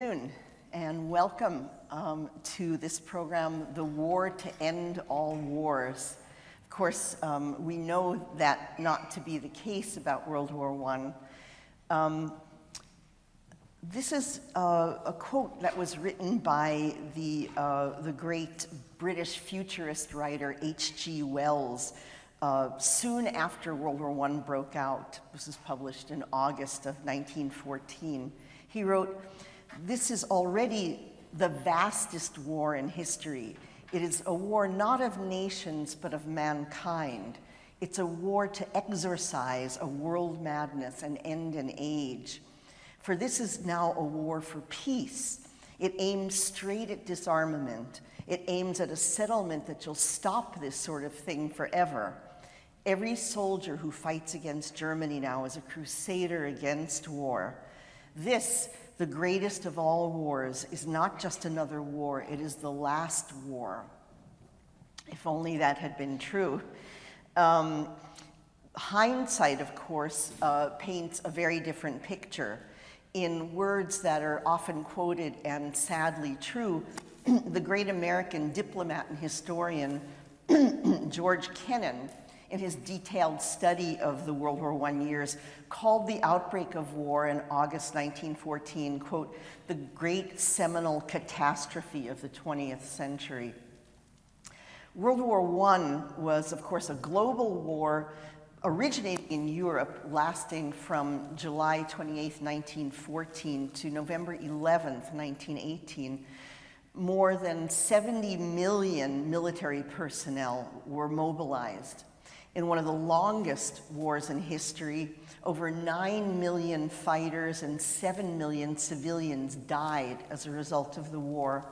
Afternoon, and welcome to this program, The War to End All Wars. Of course, we know that not to be the case about World War I. This is a quote that was written by the great British futurist writer H.G. Wells soon after World War I broke out. This was published in August of 1914. He wrote, "This is already the vastest war in history. It is a war not of nations, but of mankind. It's a war to exorcise a world madness and end an age. For this is now a war for peace. It aims straight at disarmament. It aims at a settlement that shall stop this sort of thing forever. Every soldier who fights against Germany now is a crusader against war. This, the greatest of all wars, is not just another war, it is the last war." If only that had been true. Hindsight, of course, paints a very different picture. In words that are often quoted and sadly true, the great American diplomat and historian George Kennan, in his detailed study of the World War I years, called the outbreak of war in August 1914, quote, "the great seminal catastrophe of the 20th century." World War I was, of course, a global war originating in Europe, lasting from July 28, 1914 to November 11th, 1918. More than 70 million military personnel were mobilized. In one of the longest wars in history, over 9 million fighters and 7 million civilians died as a result of the war,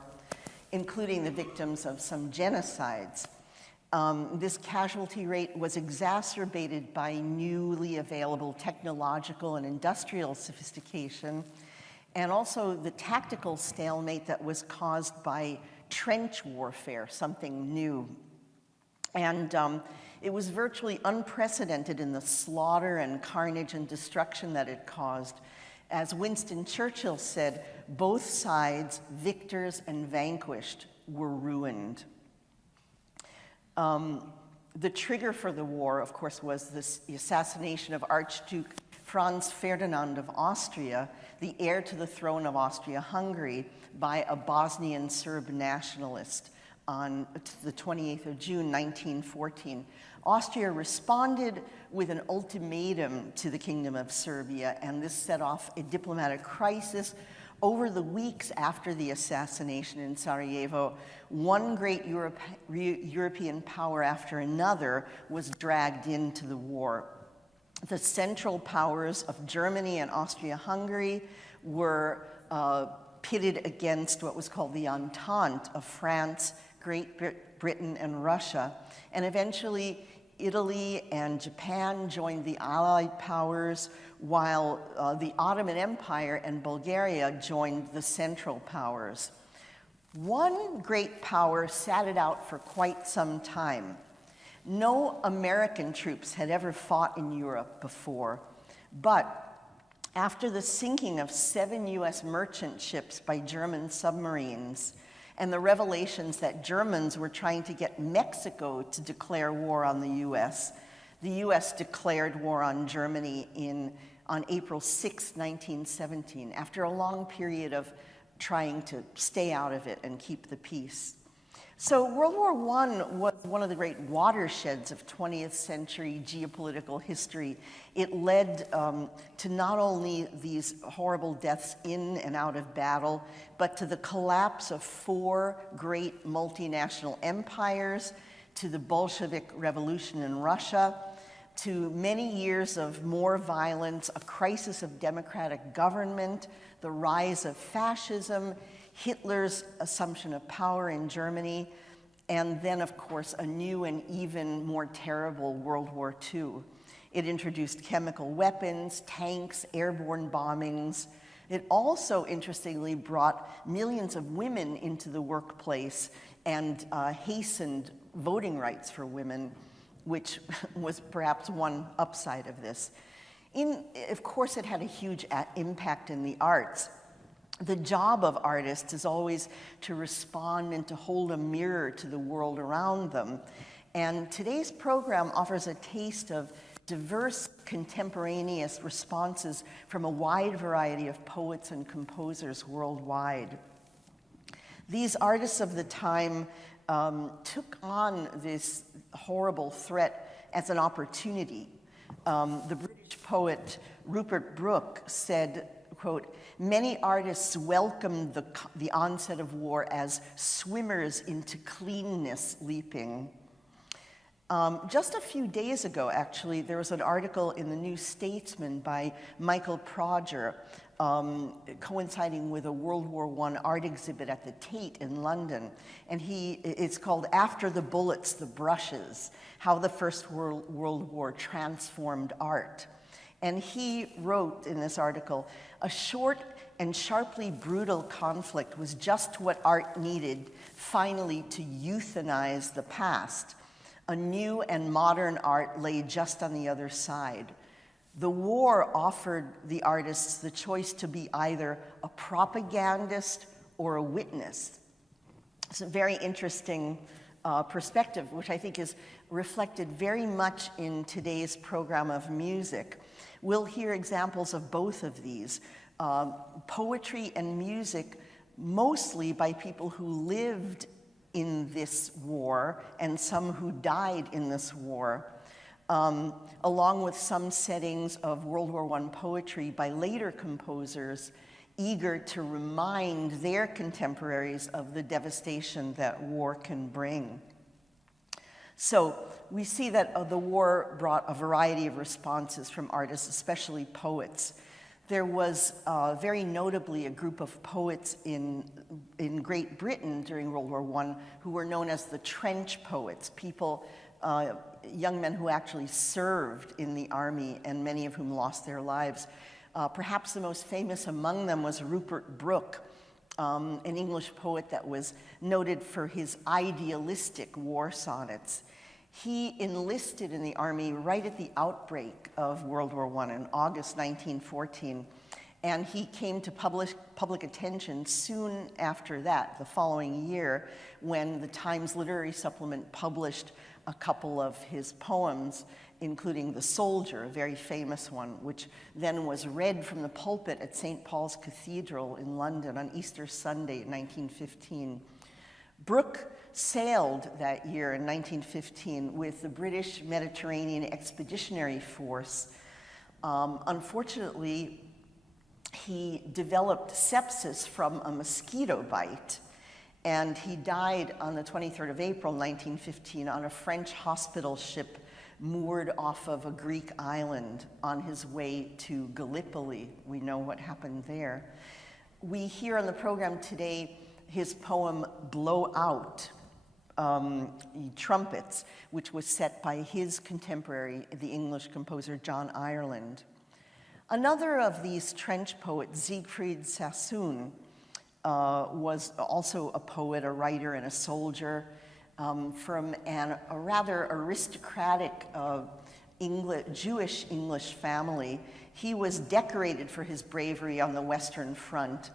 including the victims of some genocides. This casualty rate was exacerbated by newly available technological and industrial sophistication, and also the tactical stalemate that was caused by trench warfare, something new. And it was virtually unprecedented in the slaughter and carnage and destruction that it caused. As Winston Churchill said, both sides, victors and vanquished, were ruined. The trigger for the war, of course, was the assassination of Archduke Franz Ferdinand of Austria, the heir to the throne of Austria-Hungary, by a Bosnian Serb nationalist on the 28th of June, 1914. Austria responded with an ultimatum to the Kingdom of Serbia, and this set off a diplomatic crisis. Over the weeks after the assassination in Sarajevo, one great European power after another was dragged into the war. The Central Powers of Germany and Austria-Hungary were pitted against what was called the Entente of France, Great Britain, and Russia. And eventually, Italy and Japan joined the Allied powers, while the Ottoman Empire and Bulgaria joined the Central Powers. One great power sat it out for quite some time. No American troops had ever fought in Europe before, but after the sinking of 7 US merchant ships by German submarines, and the revelations that Germans were trying to get Mexico to declare war on the US declared war on Germany on April 6, 1917, after a long period of trying to stay out of it and keep the peace. So World War I was one of the great watersheds of 20th century geopolitical history. It led to not only these horrible deaths in and out of battle, but to the collapse of 4 great multinational empires, to the Bolshevik Revolution in Russia, to many years of more violence, a crisis of democratic government, the rise of fascism, Hitler's assumption of power in Germany, and then, of course, a new and even more terrible World War II. It introduced chemical weapons, tanks, airborne bombings. It also, interestingly, brought millions of women into the workplace and hastened voting rights for women, which was perhaps one upside of this. Of course, it had a huge impact in the arts. The job of artists is always to respond and to hold a mirror to the world around them. And today's program offers a taste of diverse contemporaneous responses from a wide variety of poets and composers worldwide. These artists of the time took on this horrible threat as an opportunity. The British poet Rupert Brooke said, quote, "Many artists welcomed the onset of war as swimmers into cleanness leaping." Just a few days ago, actually, there was an article in the New Statesman by Michael Prodger, coinciding with a World War I art exhibit at the Tate in London. And it's called "After the Bullets, the Brushes: How the First World War Transformed Art." And he wrote in this article, "A short and sharply brutal conflict was just what art needed, finally, to euthanize the past. A new and modern art lay just on the other side. The war offered the artists the choice to be either a propagandist or a witness." It's a very interesting perspective, which I think is reflected very much in today's program of music. We'll hear examples of both of these. Poetry and music, mostly by people who lived in this war and some who died in this war, along with some settings of World War I poetry by later composers eager to remind their contemporaries of the devastation that war can bring. So we see that the war brought a variety of responses from artists, especially poets. There was very notably a group of poets in Great Britain during World War I who were known as the trench poets, people, young men who actually served in the army and many of whom lost their lives. Perhaps the most famous among them was Rupert Brooke, an English poet that was noted for his idealistic war sonnets. He enlisted in the army right at the outbreak of World War I in August 1914, and he came to public attention soon after that, the following year, when the Times Literary Supplement published a couple of his poems, including The Soldier, a very famous one, which then was read from the pulpit at St. Paul's Cathedral in London on Easter Sunday in 1915. Brooke sailed that year in 1915 with the British Mediterranean Expeditionary Force. Unfortunately, he developed sepsis from a mosquito bite, and he died on the 23rd of April, 1915, on a French hospital ship moored off of a Greek island on his way to Gallipoli. We know what happened there. We hear on the program today his poem, Blow Out, Trumpets, which was set by his contemporary, the English composer John Ireland. Another of these trench poets, Siegfried Sassoon, was also a poet, a writer, and a soldier from a rather aristocratic Jewish English family. He was decorated for his bravery on the Western Front,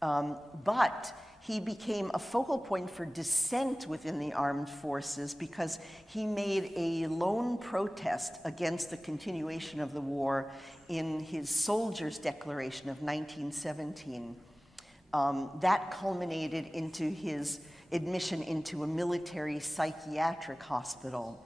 but he became a focal point for dissent within the armed forces because he made a lone protest against the continuation of the war in his Soldiers' Declaration of 1917. That culminated into his admission into a military psychiatric hospital.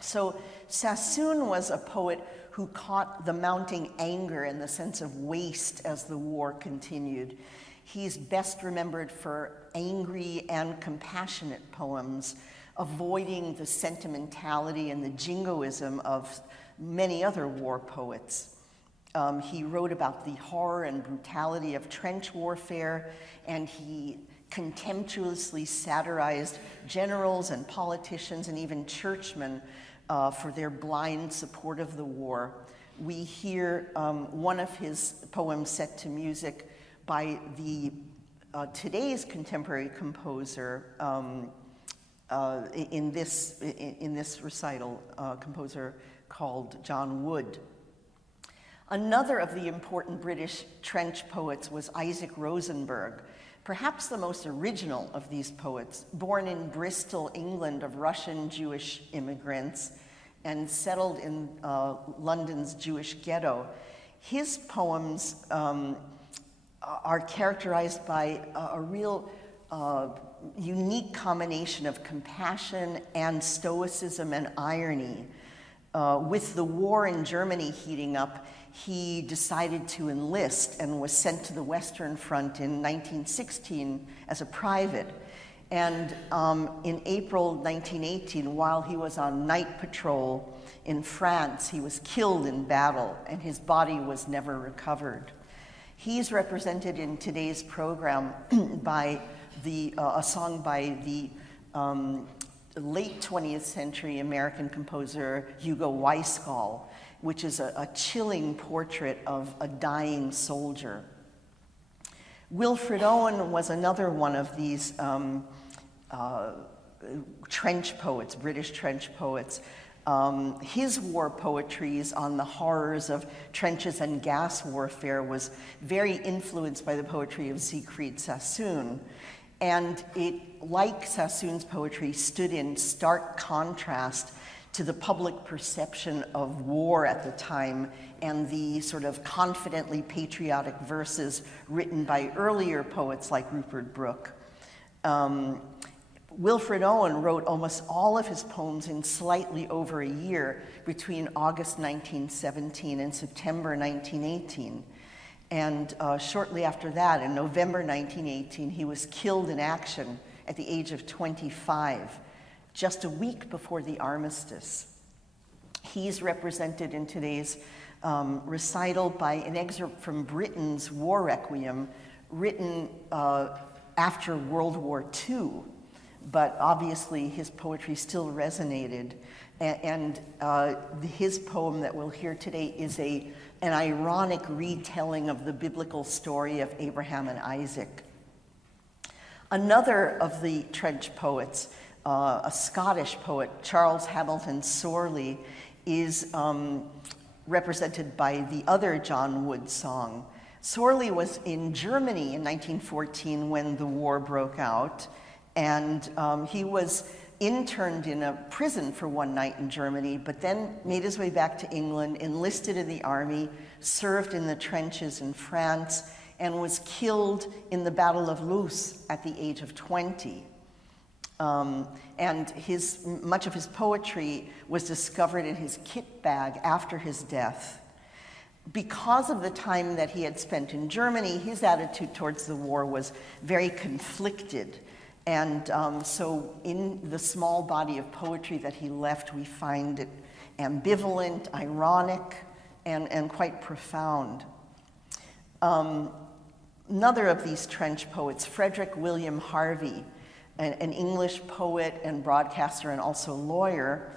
So Sassoon was a poet who caught the mounting anger and the sense of waste as the war continued. He's best remembered for angry and compassionate poems, avoiding the sentimentality and the jingoism of many other war poets. He wrote about the horror and brutality of trench warfare, and he contemptuously satirized generals and politicians and even churchmen for their blind support of the war. We hear one of his poems set to music by the today's contemporary composer in this recital, composer called John Wood. Another of the important British trench poets was Isaac Rosenberg, perhaps the most original of these poets, born in Bristol, England, of Russian Jewish immigrants and settled in London's Jewish ghetto. His poems are characterized by a real unique combination of compassion and stoicism and irony. With the war in Germany heating up, he decided to enlist and was sent to the Western Front in 1916 as a private. And in April 1918, while he was on night patrol in France, he was killed in battle, and his body was never recovered. He's represented in today's program by a song by the late 20th century American composer Hugo Weisgall, which is a chilling portrait of a dying soldier. Wilfred Owen was another one of these trench poets, British trench poets. His war poetries on the horrors of trenches and gas warfare was very influenced by the poetry of Siegfried Sassoon. And it, like Sassoon's poetry, stood in stark contrast to the public perception of war at the time and the sort of confidently patriotic verses written by earlier poets like Rupert Brooke. Wilfred Owen wrote almost all of his poems in slightly over a year between August 1917 and September 1918. And shortly after that, in November 1918, he was killed in action at the age of 25, just a week before the armistice. He's represented in today's recital by an excerpt from Britten's War Requiem, written after World War II. But obviously his poetry still resonated. And his poem that we'll hear today is an ironic retelling of the biblical story of Abraham and Isaac. Another of the trench poets, a Scottish poet, Charles Hamilton Sorley, is represented by the other John Wood song. Sorley was in Germany in 1914 when the war broke out, and he was interned in a prison for one night in Germany, but then made his way back to England, enlisted in the army, served in the trenches in France, and was killed in the Battle of Loos at the age of 20. And much of his poetry was discovered in his kit bag after his death. Because of the time that he had spent in Germany, his attitude towards the war was very conflicted. And so in the small body of poetry that he left, we find it ambivalent, ironic, and quite profound. Another of these trench poets, Frederick William Harvey, an English poet and broadcaster and also lawyer,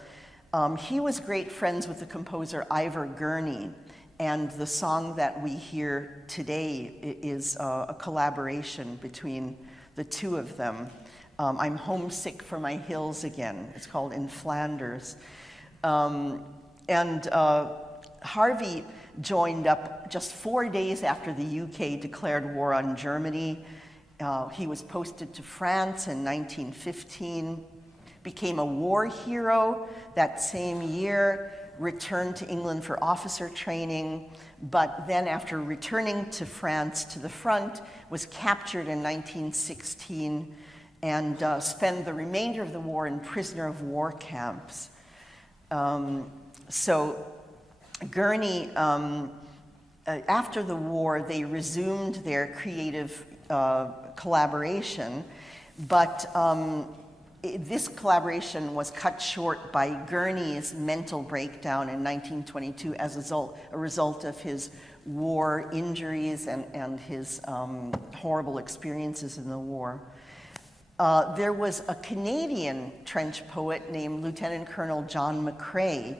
he was great friends with the composer Ivor Gurney, and the song that we hear today is a collaboration between the two of them. I'm homesick for my hills again. It's called In Flanders. Harvey joined up just 4 days after the UK declared war on Germany. He was posted to France in 1915, became a war hero that same year, returned to England for officer training, but then after returning to France to the front, was captured in 1916 and spent the remainder of the war in prisoner of war camps. So Gurney, after the war, they resumed their creative collaboration, but this collaboration was cut short by Gurney's mental breakdown in 1922 as a result of his war injuries and his horrible experiences in the war. There was a Canadian trench poet named Lieutenant Colonel John McCrae,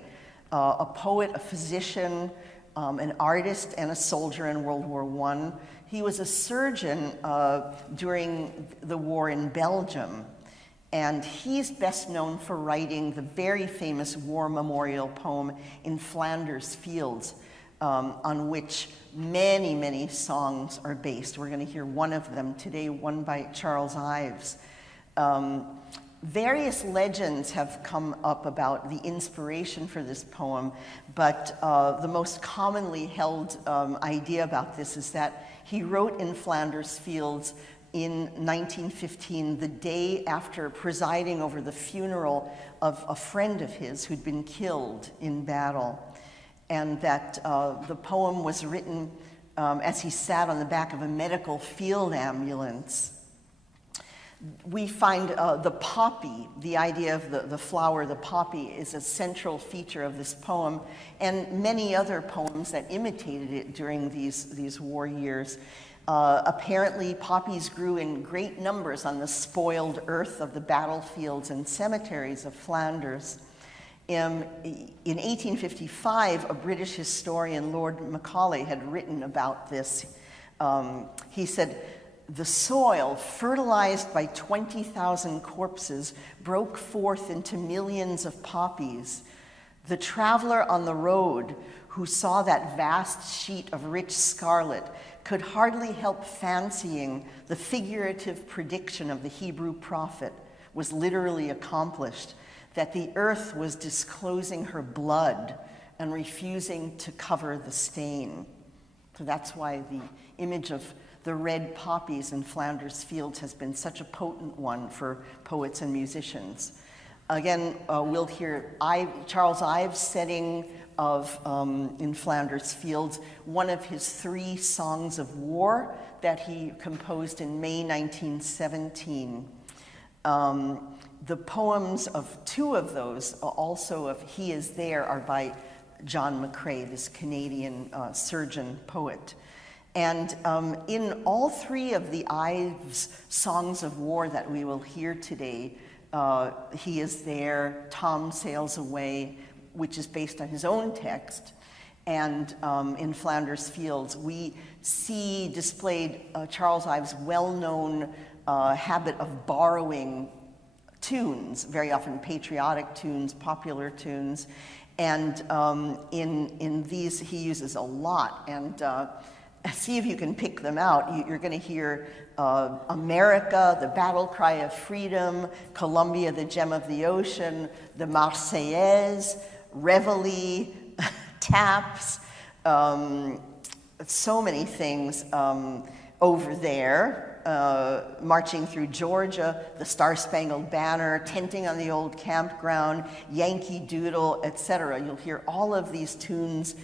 a poet, a physician, an artist, and a soldier in World War I. He was a surgeon during the war in Belgium, and he's best known for writing the very famous war memorial poem In Flanders Fields, on which many, many songs are based. We're going to hear one of them today, one by Charles Ives. Various legends have come up about the inspiration for this poem, but the most commonly held idea about this is that he wrote in Flanders Fields in 1915, the day after presiding over the funeral of a friend of his who'd been killed in battle, and that the poem was written as he sat on the back of a medical field ambulance. We find the poppy, the idea of the flower, the poppy, is a central feature of this poem, and many other poems that imitated it during these war years. Apparently, poppies grew in great numbers on the spoiled earth of the battlefields and cemeteries of Flanders. In 1855, a British historian, Lord Macaulay, had written about this. He said, "The soil, fertilized by 20,000 corpses, broke forth into millions of poppies. The traveler on the road who saw that vast sheet of rich scarlet could hardly help fancying the figurative prediction of the Hebrew prophet was literally accomplished, that the earth was disclosing her blood and refusing to cover the stain." So that's why the image of the red poppies in Flanders Fields has been such a potent one for poets and musicians. Again, we'll hear Charles Ives' setting of, in Flanders Fields, one of his 3 songs of war that he composed in May 1917. The poems of 2 of those, also of He Is There, are by John McCrae, this Canadian surgeon poet. And in all 3 of the Ives songs of war that we will hear today, He Is There, Tom Sails Away, which is based on his own text, and in Flanders Fields, we see displayed Charles Ives' well-known habit of borrowing tunes, very often patriotic tunes, popular tunes, and in these he uses a lot. And see if you can pick them out. You're going to hear America, the battle cry of freedom, Columbia, the gem of the ocean, the Marseillaise, Reveille, taps, so many things over there. Marching through Georgia, the Star-Spangled Banner, tenting on the old campground, Yankee Doodle, etc. You'll hear all of these tunes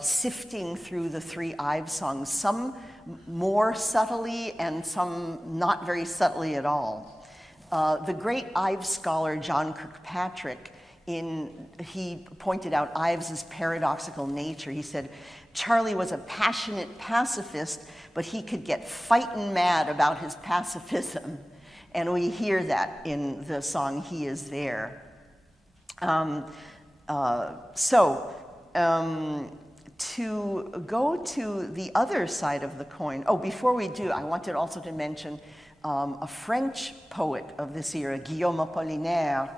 sifting through the 3 Ives songs, some more subtly and some not very subtly at all. The great Ives scholar John Kirkpatrick, he pointed out Ives's paradoxical nature. He said, Charlie was a passionate pacifist, but he could get fightin' mad about his pacifism. And we hear that in the song He Is There. To go to the other side of the coin, before we do, I wanted also to mention a French poet of this era, Guillaume Apollinaire,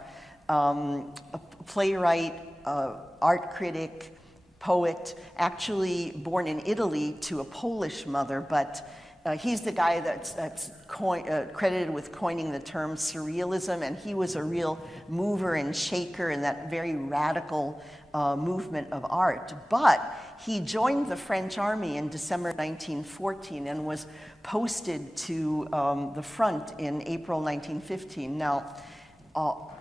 a playwright, art critic, poet, actually born in Italy to a Polish mother, but he's the guy that's credited with coining the term surrealism, and he was a real mover and shaker in that very radical movement of art. But he joined the French army in December 1914 and was posted to the front in April 1915. Now,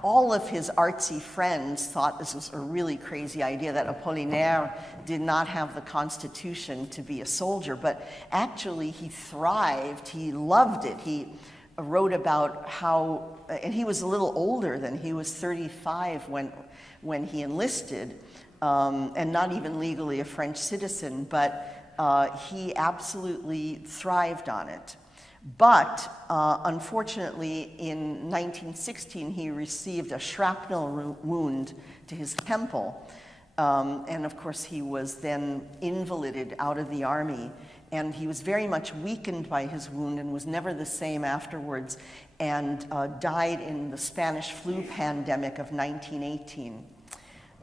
all of his artsy friends thought this was a really crazy idea, that Apollinaire did not have the constitution to be a soldier, but actually he thrived, he loved it. He wrote about how, and he was a little older than, he was 35 when he enlisted, and not even legally a French citizen, but he absolutely thrived on it. But unfortunately, in 1916, he received a shrapnel wound to his temple. And of course, he was then invalided out of the army. And he was very much weakened by his wound and was never the same afterwards, and died in the Spanish flu pandemic of 1918.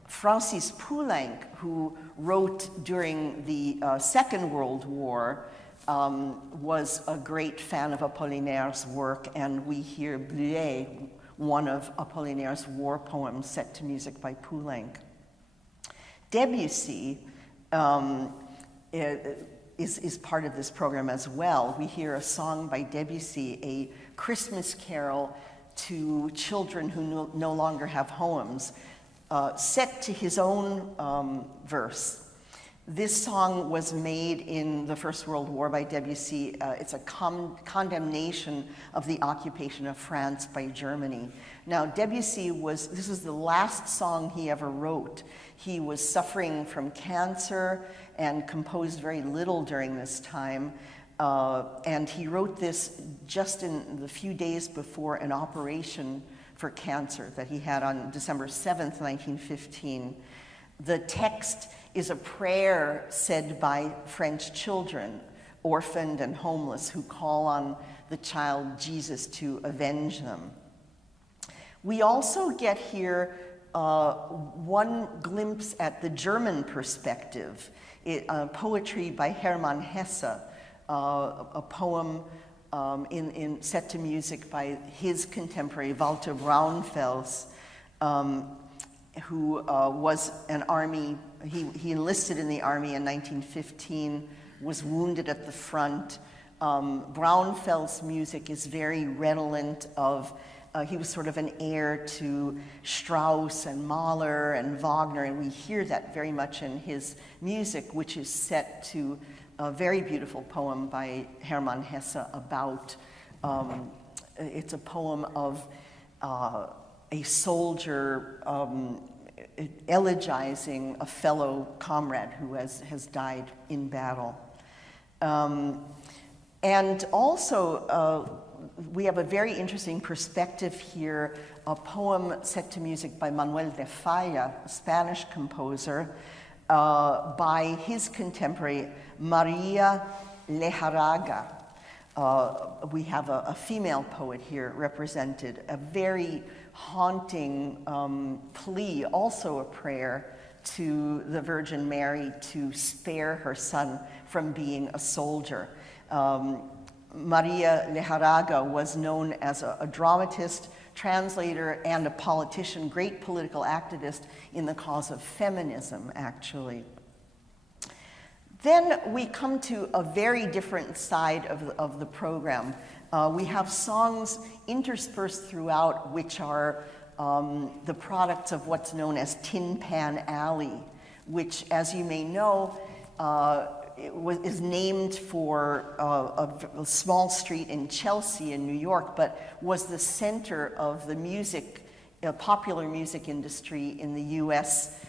Francis Poulenc, who wrote during the Second World War, was a great fan of Apollinaire's work, and we hear Bleuet, one of Apollinaire's war poems set to music by Poulenc. Debussy is part of this program as well. We hear a song by Debussy, a Christmas carol to children who no longer have homes, set to his own verse. This song was made in the First World War by Debussy. It's a condemnation of the occupation of France by Germany. Now, Debussy this is the last song he ever wrote. He was suffering from cancer and composed very little during this time. And he wrote this just in the few days before an operation for cancer that he had on December 7th, 1915. The text is a prayer said by French children, orphaned and homeless, who call on the child Jesus to avenge them. We also get here one glimpse at the German perspective, poetry by Hermann Hesse, a poem set to music by his contemporary Walter Braunfels, who was an army, he enlisted in the army in 1915, was wounded at the front. Braunfels' music is very redolent of, he was sort of an heir to Strauss and Mahler and Wagner, and we hear that very much in his music, which is set to a very beautiful poem by Hermann Hesse about, it's a poem of a soldier elegizing a fellow comrade who has died in battle. And also, we have a very interesting perspective here, a poem set to music by Manuel de Falla, a Spanish composer, by his contemporary Maria Lejaraga. We have a female poet here represented, a very haunting plea, also a prayer to the Virgin Mary to spare her son from being a soldier. Maria Lejaraga was known as a dramatist, translator, and a politician, great political activist in the cause of feminism, actually. Then we come to a very different side of the program. We have songs interspersed throughout which are the products of what's known as Tin Pan Alley, which, as you may know, is named for a small street in Chelsea in New York, but was the center of the music, popular music industry in the US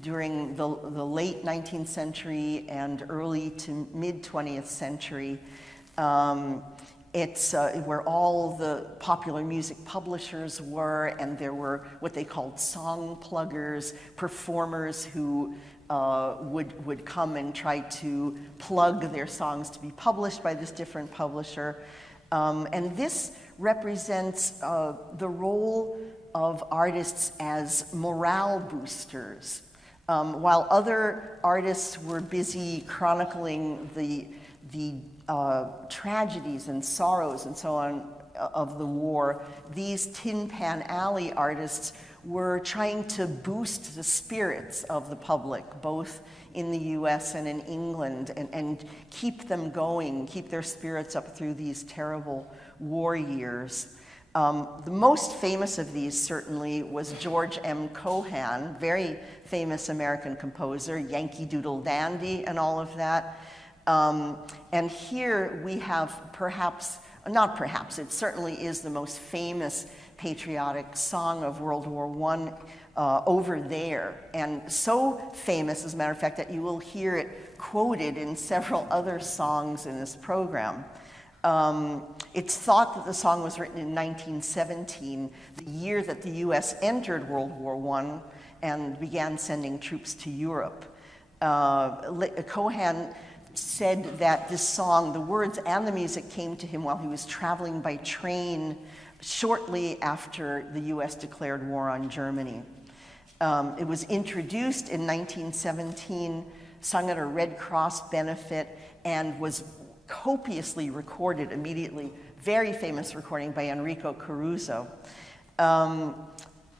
during the late 19th century and early to mid 20th century. It's where all the popular music publishers were, and there were what they called song pluggers, performers who would come and try to plug their songs to be published by this different publisher. And this represents the role of artists as morale boosters. While other artists were busy chronicling the tragedies and sorrows and so on of the war, these Tin Pan Alley artists were trying to boost the spirits of the public, both in the US and in England, and keep them going, keep their spirits up through these terrible war years. The most famous of these certainly was George M. Cohan, very famous American composer, Yankee Doodle Dandy and all of that. And here we have it certainly is the most famous patriotic song of World War I, Over There. And so famous, as a matter of fact, that you will hear it quoted in several other songs in this program. It's thought that the song was written in 1917, the year that the US entered World War I and began sending troops to Europe. Cohan said that this song, the words and the music, came to him while he was traveling by train shortly after the US declared war on Germany. It was introduced in 1917, sung at a Red Cross benefit, and was copiously recorded immediately. Very famous recording by Enrico Caruso.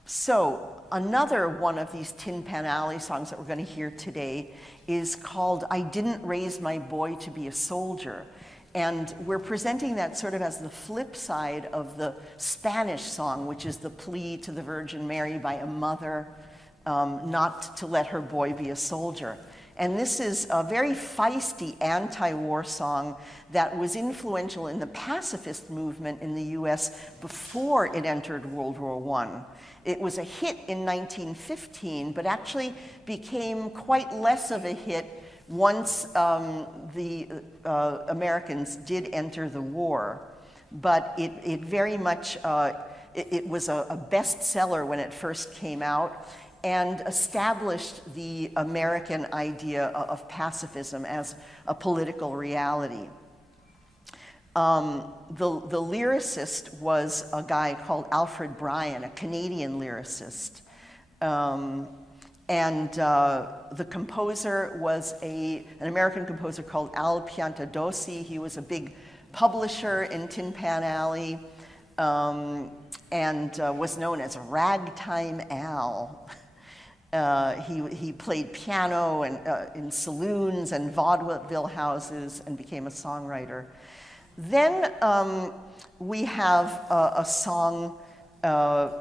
So another one of these Tin Pan Alley songs that we're going to hear today is called I Didn't Raise My Boy to Be a Soldier. And we're presenting that sort of as the flip side of the Spanish song, which is the plea to the Virgin Mary by a mother not to let her boy be a soldier. And this is a very feisty anti-war song that was influential in the pacifist movement in the US before it entered World War I. It was a hit in 1915, but actually became quite less of a hit once the Americans did enter the war. But it very much, it was a bestseller when it first came out, and established the American idea of pacifism as a political reality. The lyricist was a guy called Alfred Bryan, a Canadian lyricist. The composer was an American composer called Al Piantadosi. He was a big publisher in Tin Pan Alley, and was known as Ragtime Al. He played piano in saloons and vaudeville houses and became a songwriter. Then we have a song, another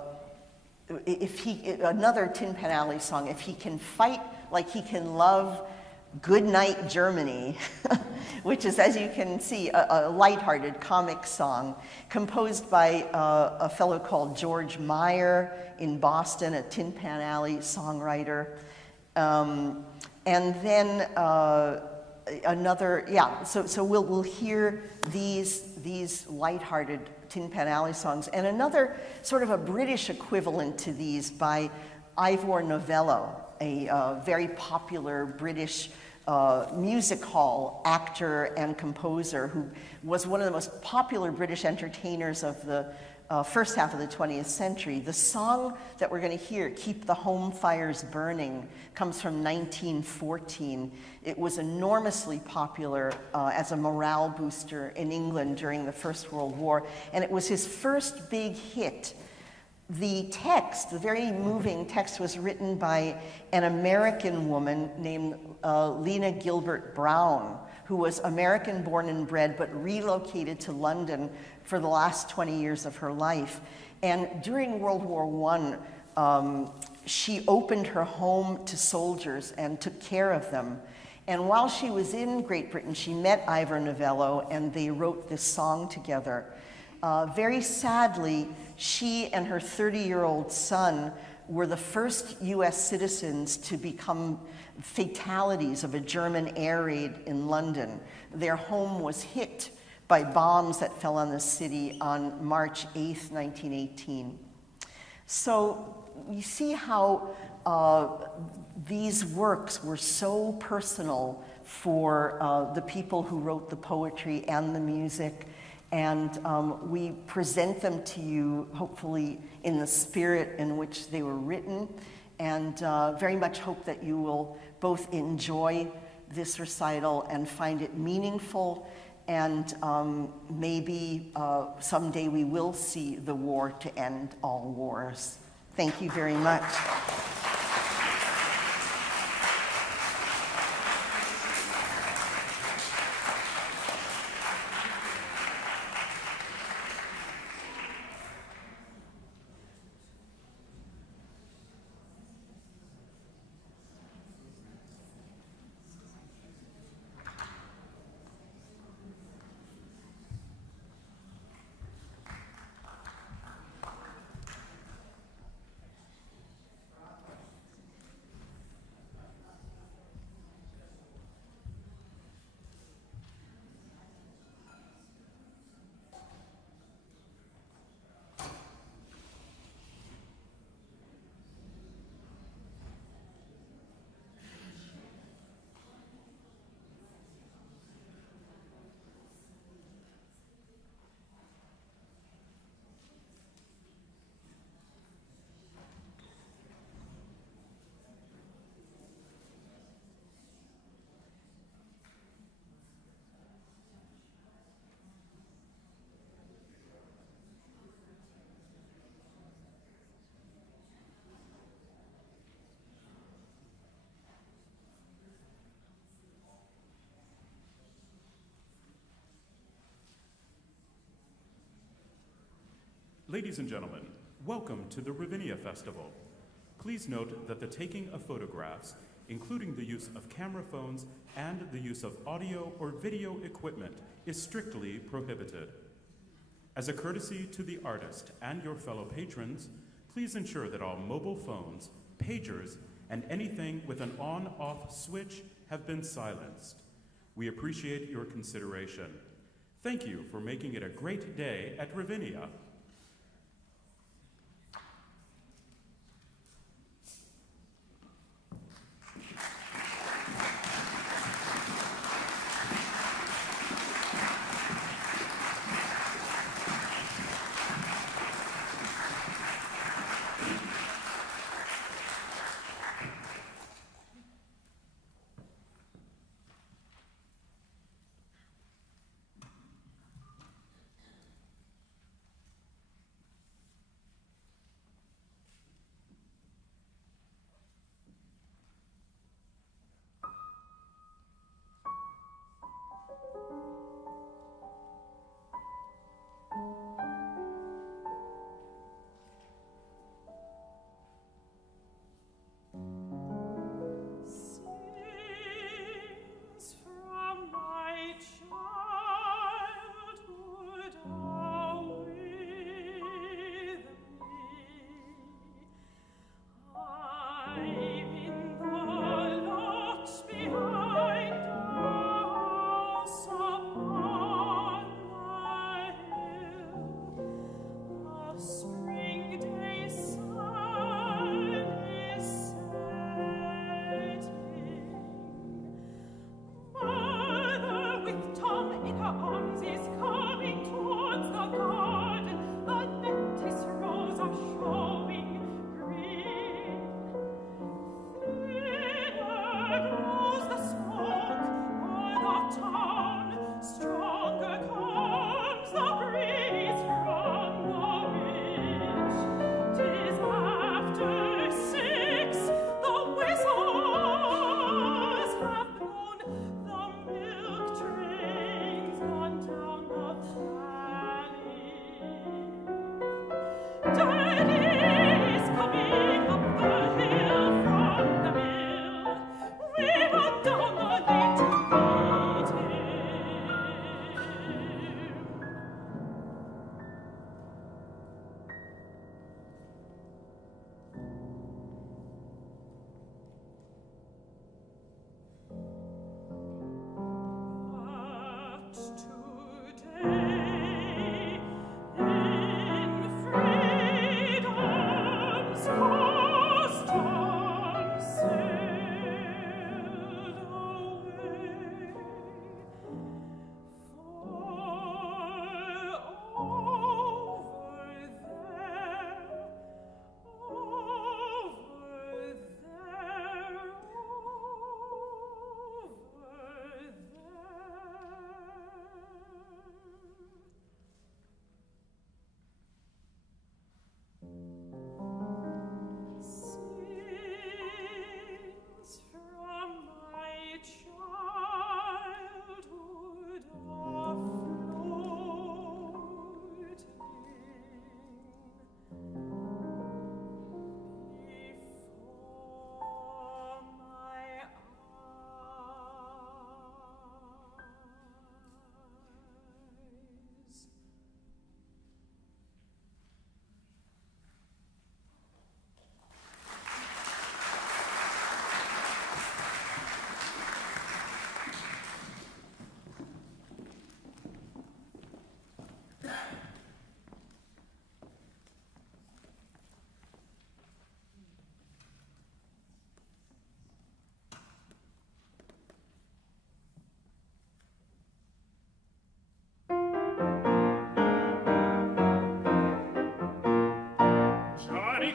Tin Pan Alley song, If He Can Fight Like He Can Love, Good Night Germany, which is, as you can see, a lighthearted comic song composed by a fellow called George Meyer in Boston, a Tin Pan Alley songwriter. And then another, so we'll hear these lighthearted Tin Pan Alley songs, and another sort of a British equivalent to these by Ivor Novello, a very popular British music hall actor and composer who was one of the most popular British entertainers of the first half of the 20th century. The song that we're going to hear, Keep the Home Fires Burning, comes from 1914. It was enormously popular as a morale booster in England during the First World War, and it was his first big hit. The text, the very moving text, was written by an American woman named Lena Gilbert Brown, who was American born and bred but relocated to London for the last 20 years of her life. And during World War I, she opened her home to soldiers and took care of them. And while she was in Great Britain, she met Ivor Novello, and they wrote this song together. Very sadly, she and her 30-year-old son were the first US citizens to become fatalities of a German air raid in London. Their home was hit by bombs that fell on the city on March 8th, 1918. So you see how these works were so personal for the people who wrote the poetry and the music. And we present them to you, hopefully, in the spirit in which they were written, and very much hope that you will both enjoy this recital and find it meaningful, and maybe someday we will see the war to end all wars. Thank you very much. Ladies and gentlemen, welcome to the Ravinia Festival. Please note that the taking of photographs, including the use of camera phones and the use of audio or video equipment, is strictly prohibited. As a courtesy to the artist and your fellow patrons, please ensure that all mobile phones, pagers, and anything with an on-off switch have been silenced. We appreciate your consideration. Thank you for making it a great day at Ravinia.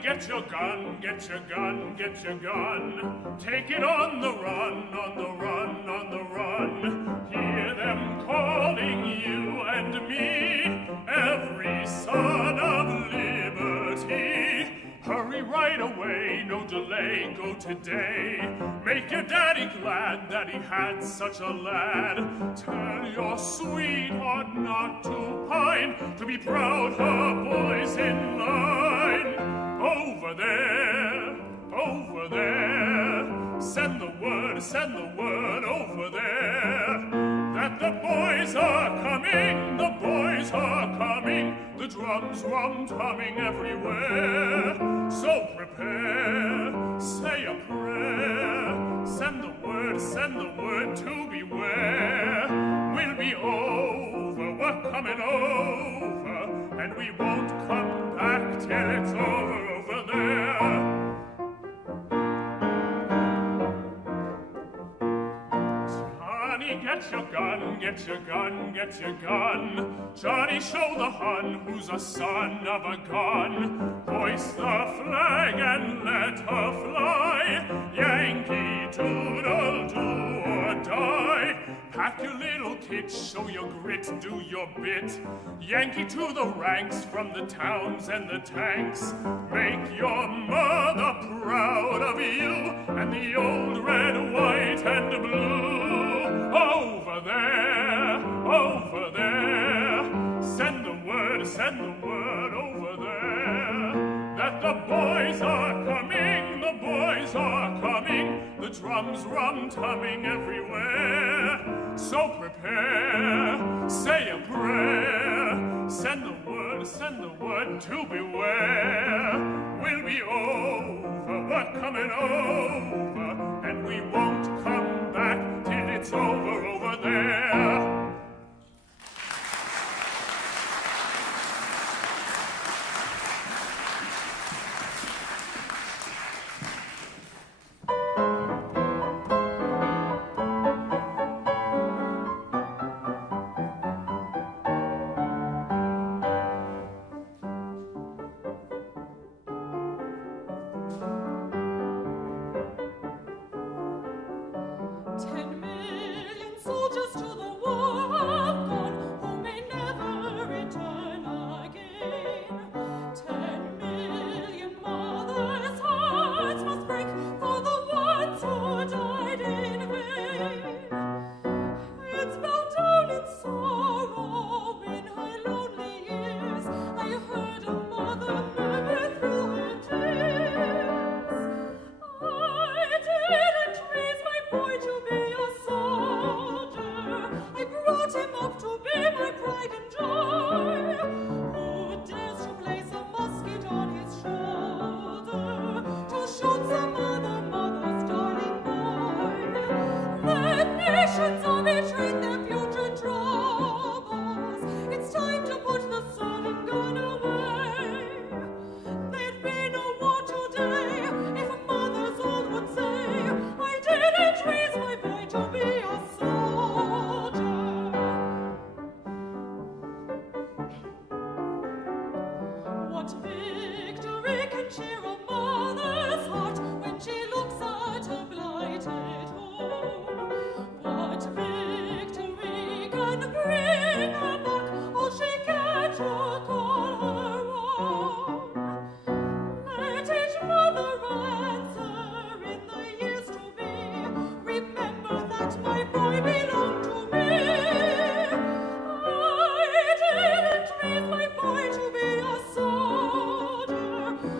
Get your gun, get your gun, get your gun. Take it on the run, on the run, on the run. Hear them calling you and me, every son of liberty. Hurry right away, no delay, go today. Make your daddy glad that he had such a lad. Tell your sweetheart not to pine, to be proud, her boys in line. Over there, over there. Send the word over there. That the boys are coming, the boys are coming. The drums rum-tumming everywhere. So prepare, say a prayer. Send the word to beware. We'll be over, we're coming over, and we won't come back till it's over there. Johnny, get your gun, get your gun, get your gun. Johnny, show the Hun who's a son of a gun. Hoist the flag and let her fly. Yankee Doodle, do or die. Pack your little kit, show your grit, do your bit. Yankee to the ranks from the towns and the tanks. Make your mother proud of you and the old red, white, and blue. Over there, send the word over there. That the boys are coming, the boys are coming. The drums rum-tumming everywhere. So prepare, say a prayer. Send the word to beware. We'll be over, we're coming over, and we won't come back till it's over there.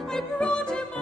I brought him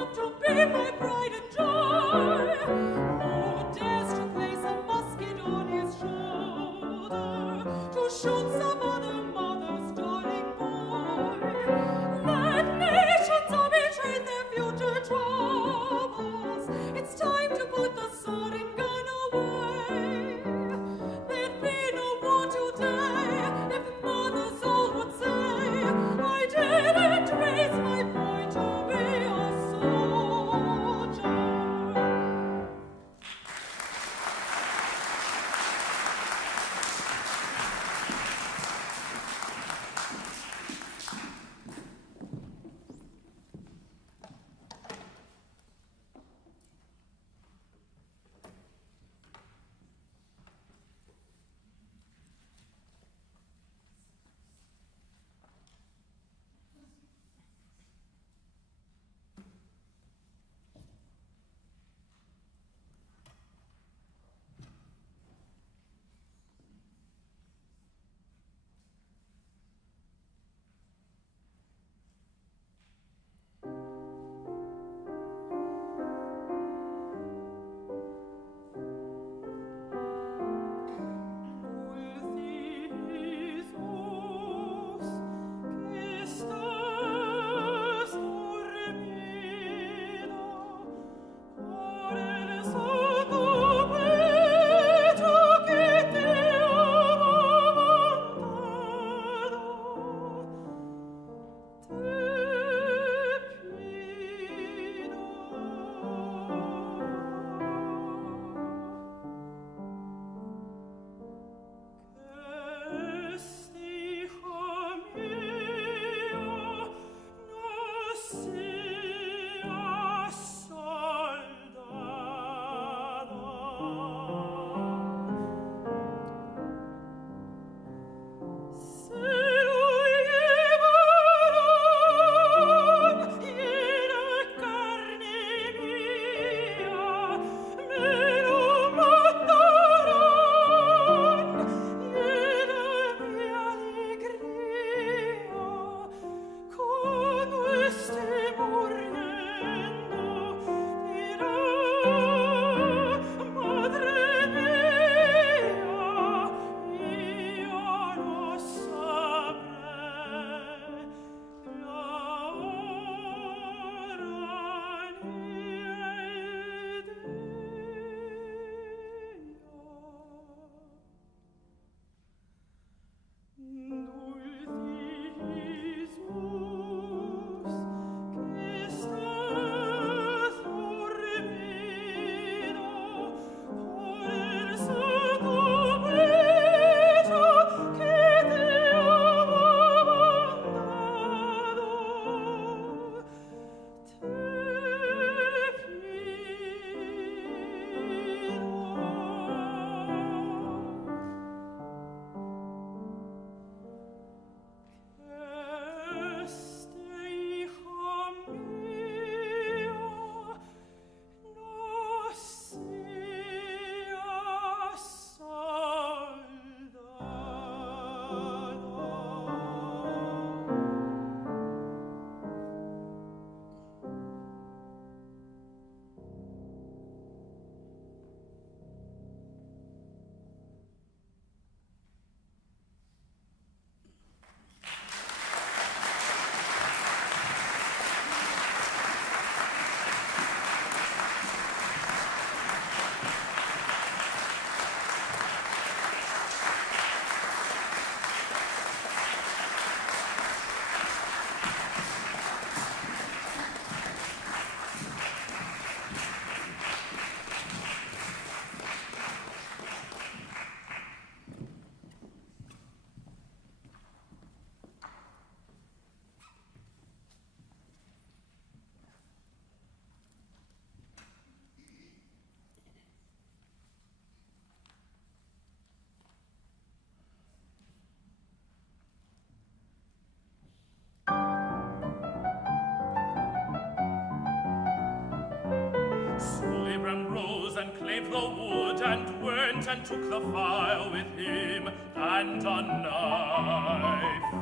clave the wood and went and took the fire with him and a knife.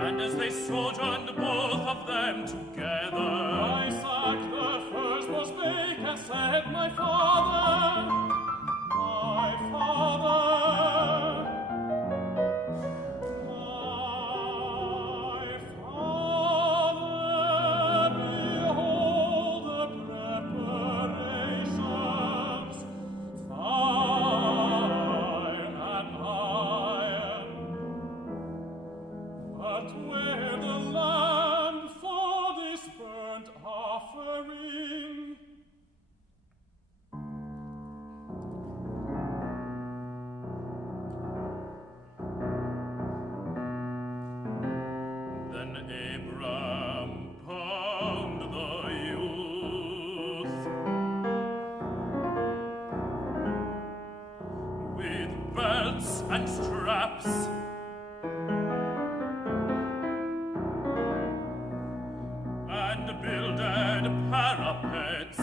And as they sojourned both of them together, Isaac the first was spake and said, My father, my father, my father, behold the preparations, fine and iron. But where the lamb for this burnt offering? Then Abram bound the youth with belts and straps, and builded parapets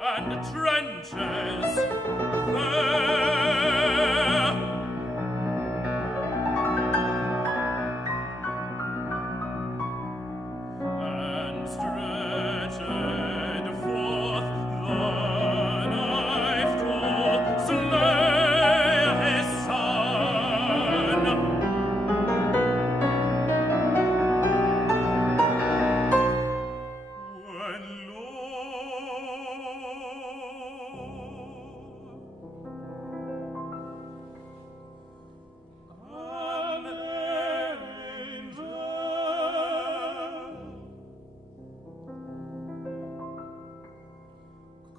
and trenches there, and stretched forth the knife to slay his son. When lo, an angel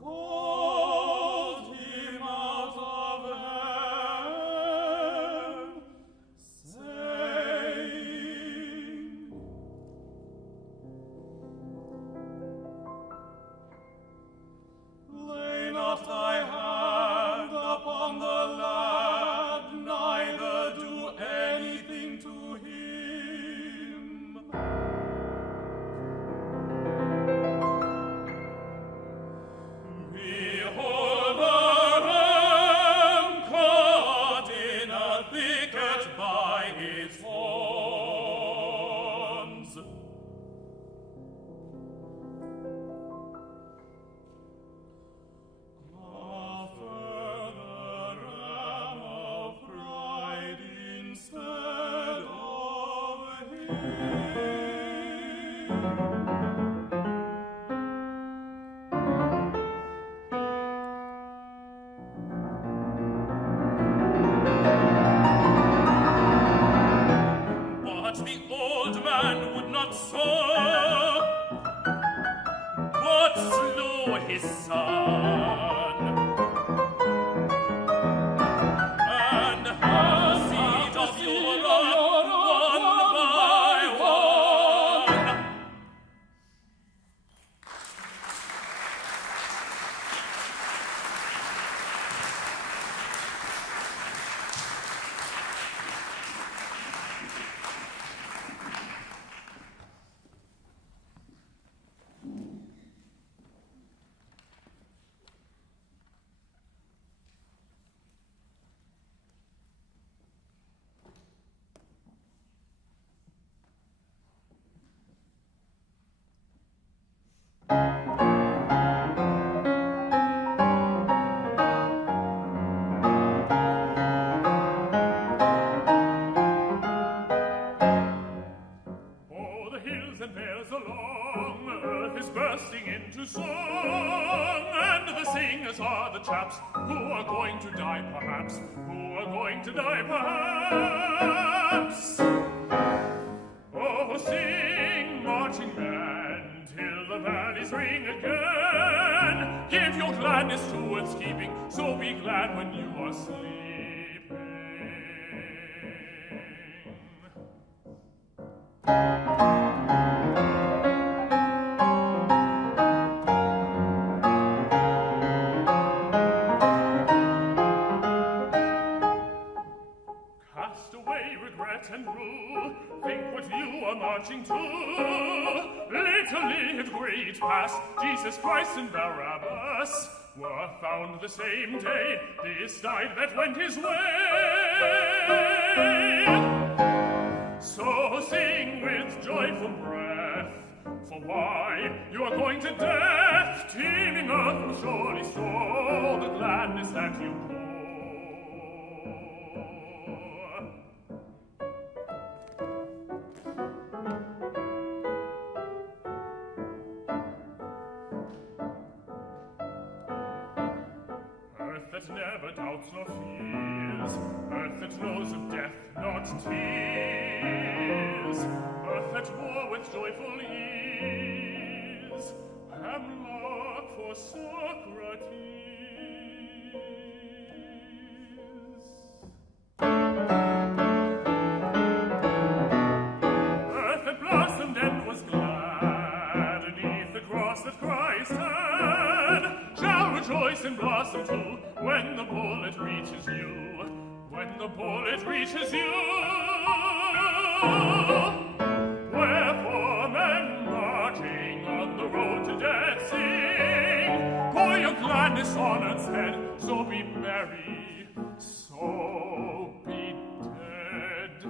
called him out of heaven, saying, Lay not thy hand upon the lad, neither do anything to him. Behold the ram caught in a thicket by its horns. Offer the ram of pride instead of him. But the old man would not sow, but slew his son. And half the seed of Europe, one by one. Oh, the hills and vales along, earth is bursting into song, and the singers are the chaps who are going to die perhaps, who are going to die perhaps. Oh, sing, marching band, till the valleys ring again. Give your gladness towards keeping, so be glad when you are sleeping. cast away regret and rue. Think what you are marching to. Lately, great past, Jesus Christ and Barabbas were found the same day. This died that went his way. So sing with joyful breath, for why you are going to death, teeming earth will surely store the gladness that you pour. Earth that never doubts nor fears, earth that knows of death, not tears, earth that bore with joyful ease hemlock for Socrates. Earth that blossomed and was glad beneath the cross that Christ had shall rejoice and blossom too when the bullet reaches you, when the bullet reaches you. Wherefore men marching on the road to death sing, pour your gladness on earth's head, so be merry, so be dead.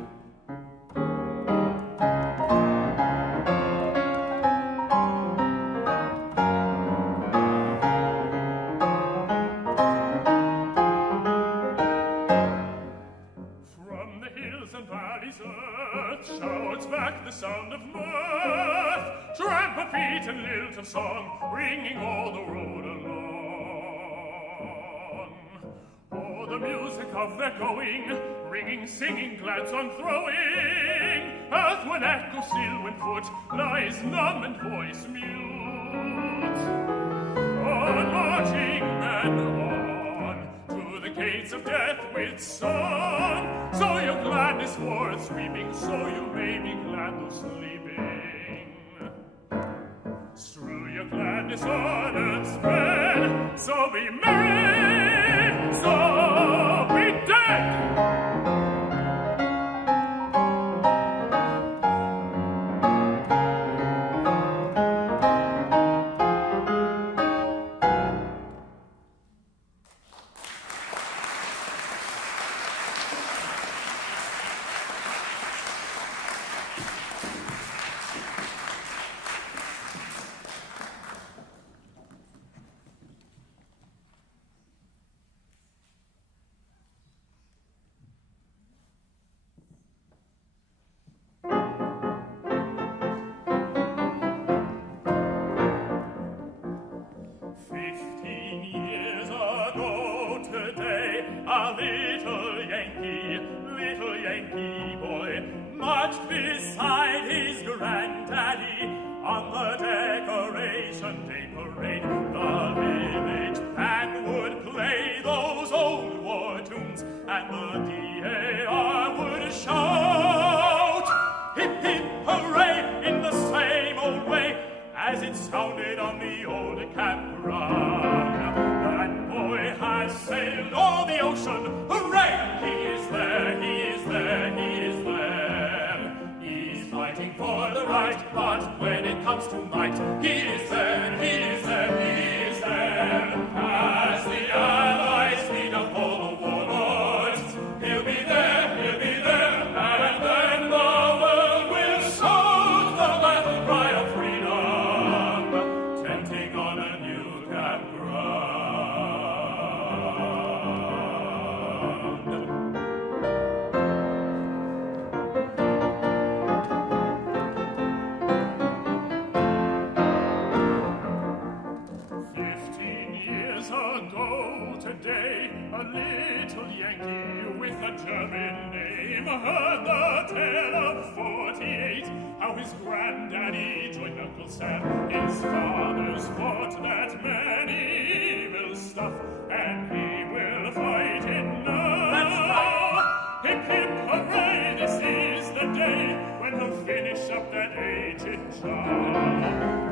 From the hills and valleys earth shouts back the sound of mirth, tramp of feet and lilt of song, ringing all the road along. Oh, the music of their going, ringing, singing, gladsome throwing, earth when echo still when foot lies numb and voice mute. On marching men on, to the gates of death with song, so your gladness forth sweeping, so you may be glad though sleeping. Strew your gladness on earth's bed, so be merry, so be dead. Beside his granddaddy on the Decoration Day parade, the village band would play those old war tunes, and the DAR would shout, hip hip hooray, in the same old way as it sounded on the old campground. That boy has sailed all the ocean, hooray! He is there, he is there, he is there. Fighting for the right, but when it comes to might, he is there, he is there, he is there. As the Allies beat up all the warlords, he'll be there, and then the world will shout the battle cry of freedom, tenting on a new campground. Today, a little Yankee with a German name heard the tale of 48, how his granddaddy joined Uncle Sam. His fathers fought that many evil stuff, and he will fight it now. That's right. Hip hip hooray, this is the day when he'll finish up that aged job.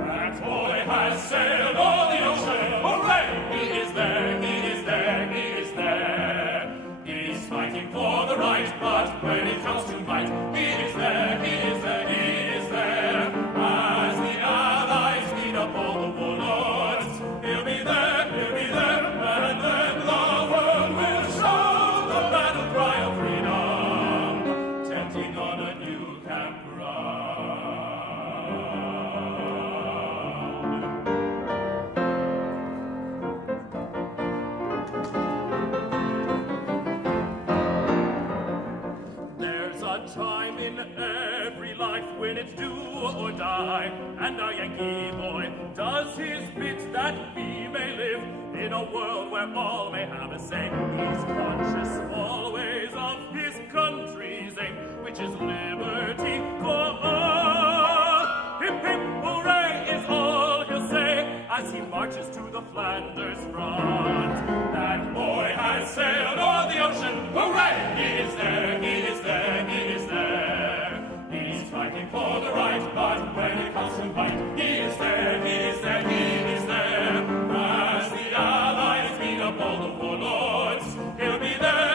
That boy has sailed all the ocean, hooray! He is there, he is there, he is there. He's fighting for the right, but every life when it's do or die. And our Yankee boy does his bit that we may live in a world where all may have a say. He's conscious always of his country's aim, which is liberty for all. Hip hip hooray is all he'll say as he marches to the Flanders front. That boy has sailed o'er the ocean, hooray! He is there, he is there, he is there. He's fighting for the right, but when it comes to fight, he is there, he is there, he is there. As the Allies beat up all the warlords, he'll be there,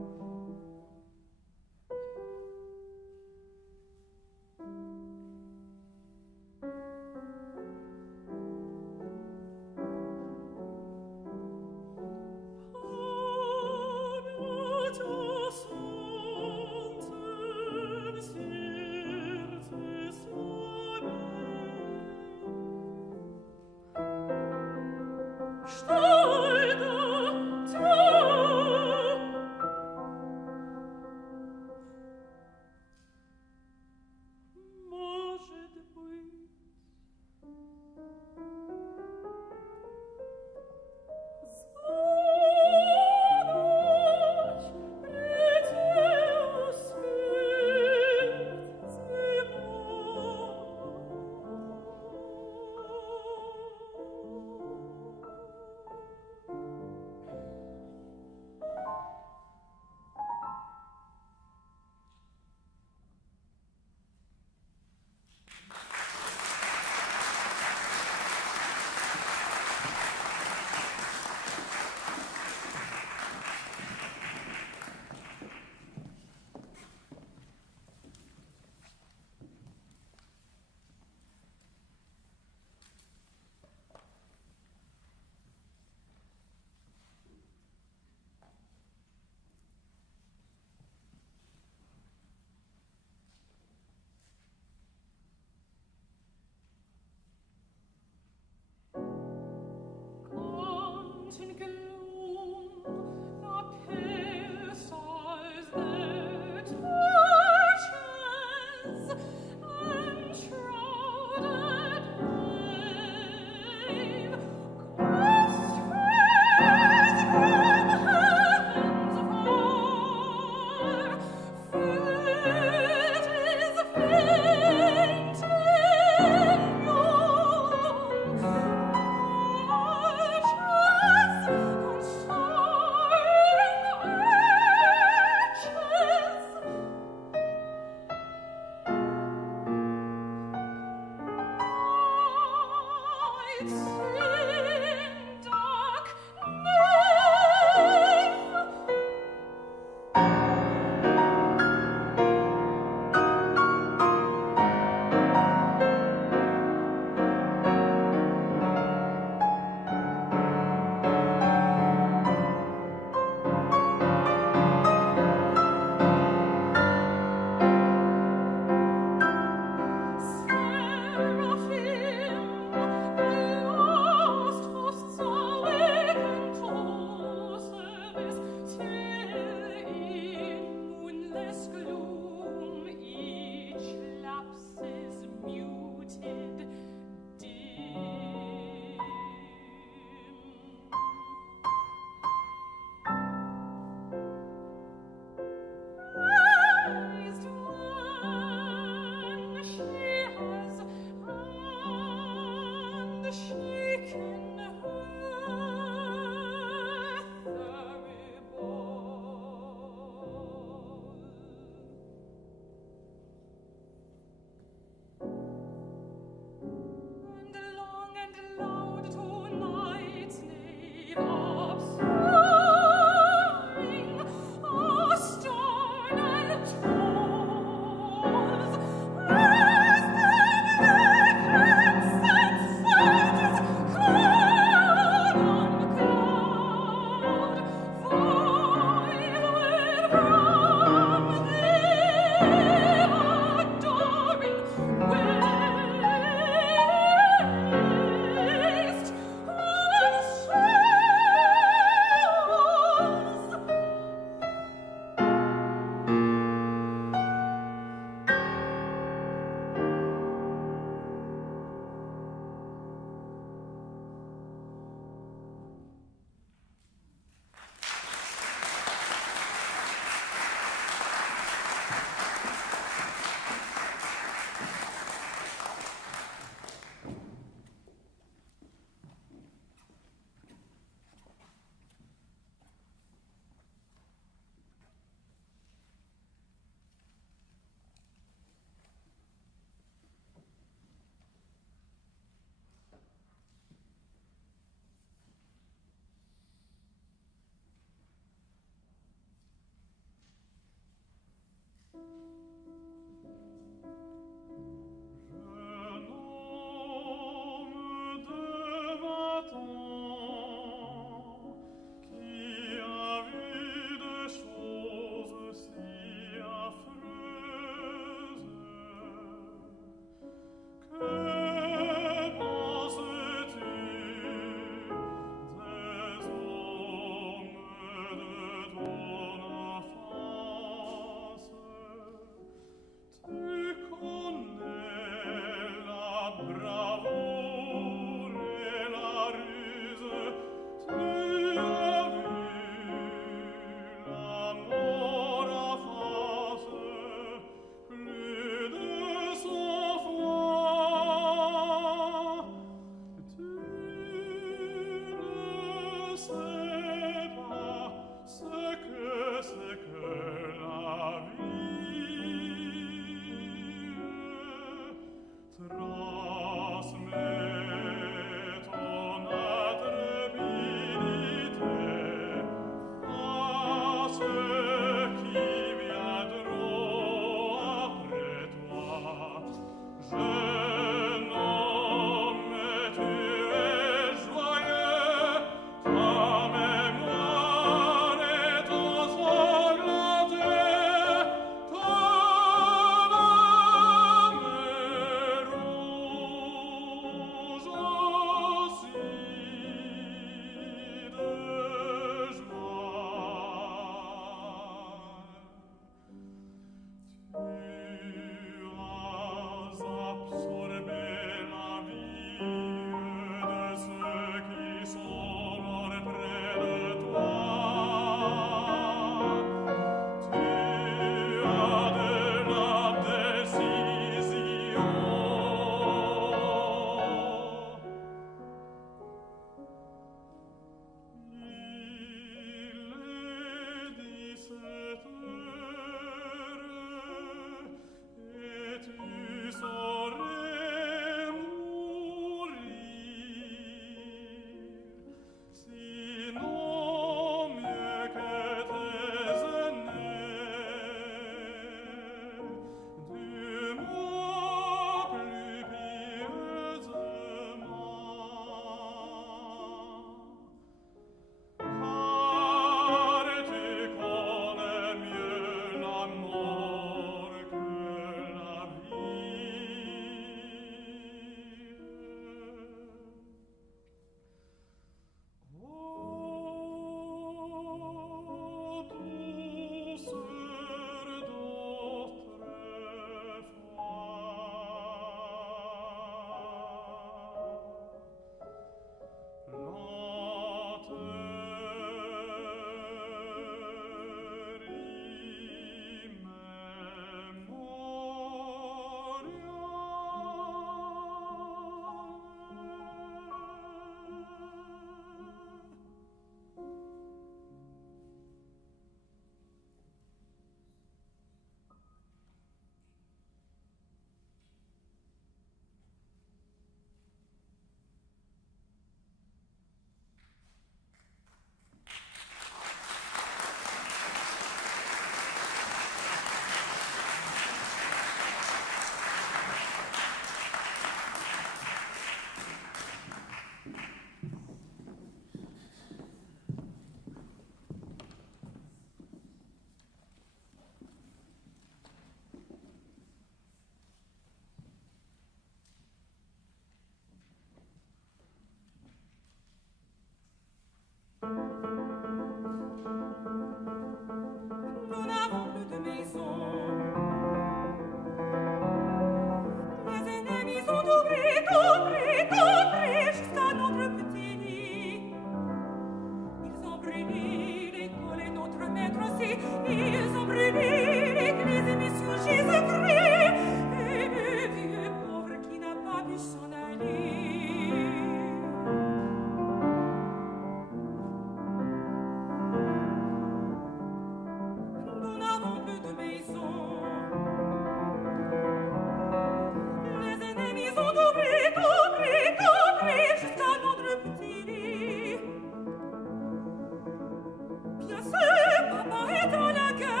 Papa est à la guerre.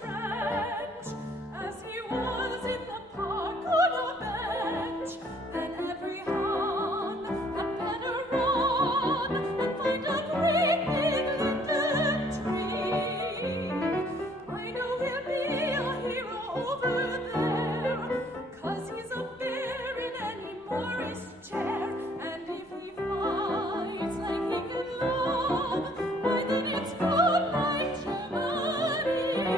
trench, as he was in the park on a bench. Then every Hun had better run and find a great big linden tree. I know he'll be a hero over there, 'cause he's a bear in any Morris chair. And if he fights like he can love, why then it's good night, Germany.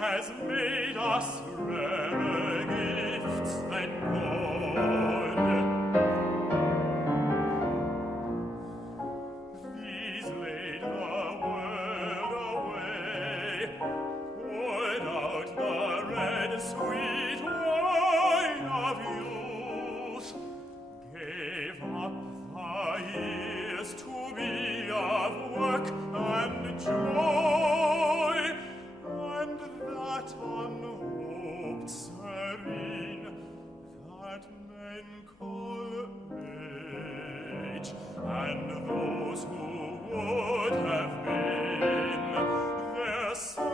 has made us rarer gifts than gold. These laid the world away, poured out the red sweet wine of youth, gave up the years to be of work and joy, and that unhoped serene that men call age, and those who would have been their sons,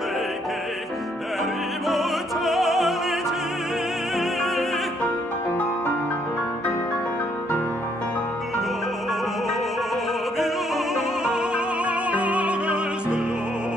they gave their immortality. Blow, bugles, blow.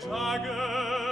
Dagger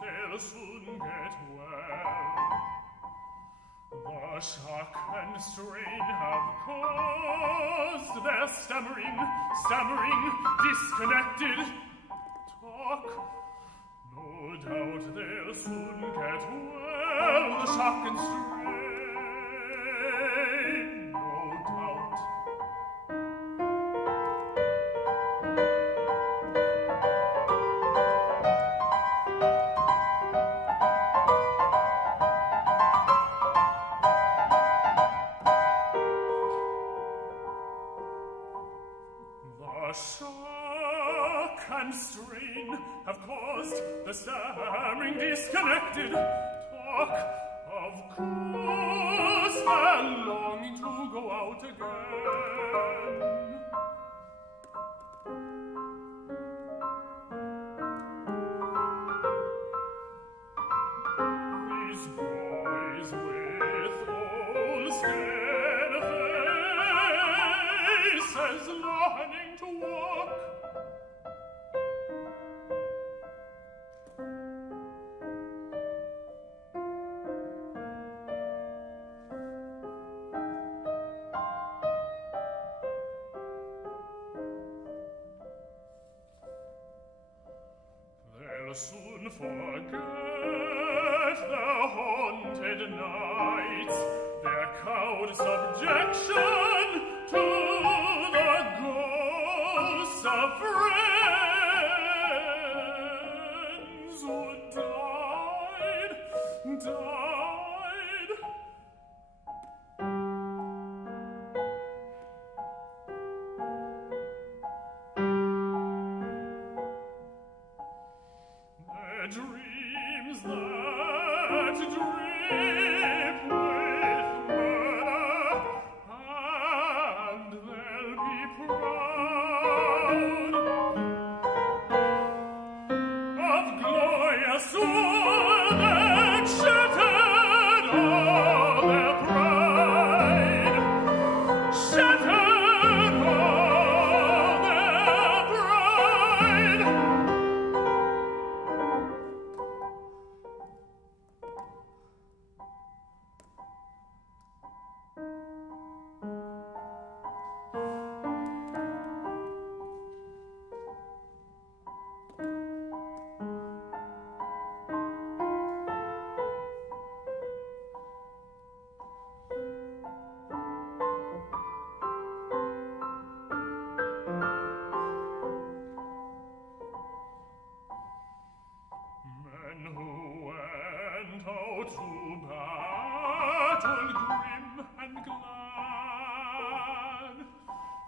They'll soon get well. The shock and strain have caused their stammering, disconnected talk. No doubt they'll soon get well. The shock and strain, no doubt. Shock and strain have caused the stammering, disconnected talk. Of course, they're longing to go out again. These boys with old skin faces longing to walk. They'll soon forget their haunted nights, their cowed subjection to the ghosts of friends who died. Their dreams that drip with murder, and they'll be proud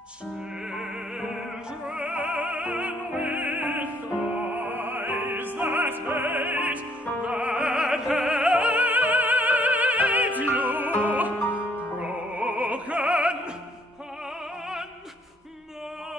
Children with eyes that hate you, broken and mad.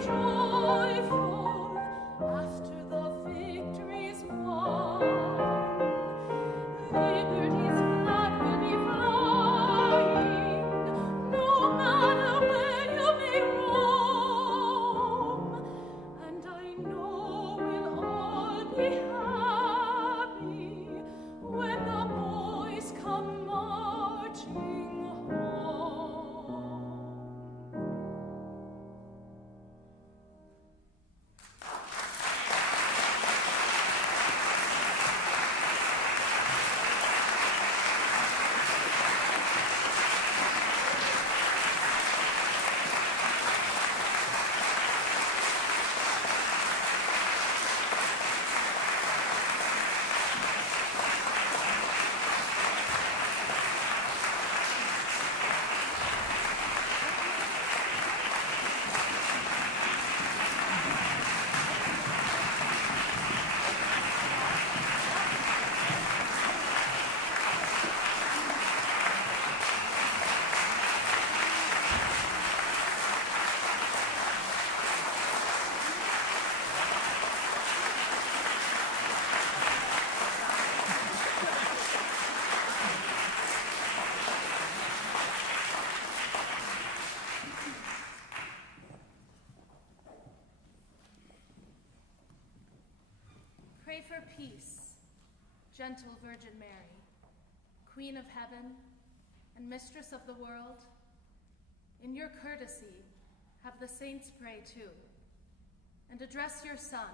joyful after the victory's won. Liberty's flag will be flying, no matter where you may roam. And I know we'll all be happy when the boys come marching home. Pray for peace, gentle Virgin Mary, Queen of heaven and mistress of the world. In your courtesy, have the saints pray too, and address your Son,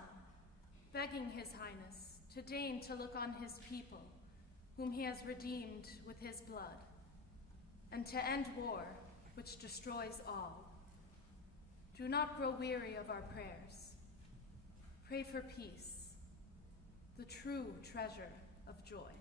begging His Highness to deign to look on His people, whom He has redeemed with His blood, and to end war, which destroys all. Do not grow weary of our prayers. Pray for peace, the true treasure of joy.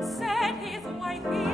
said his wife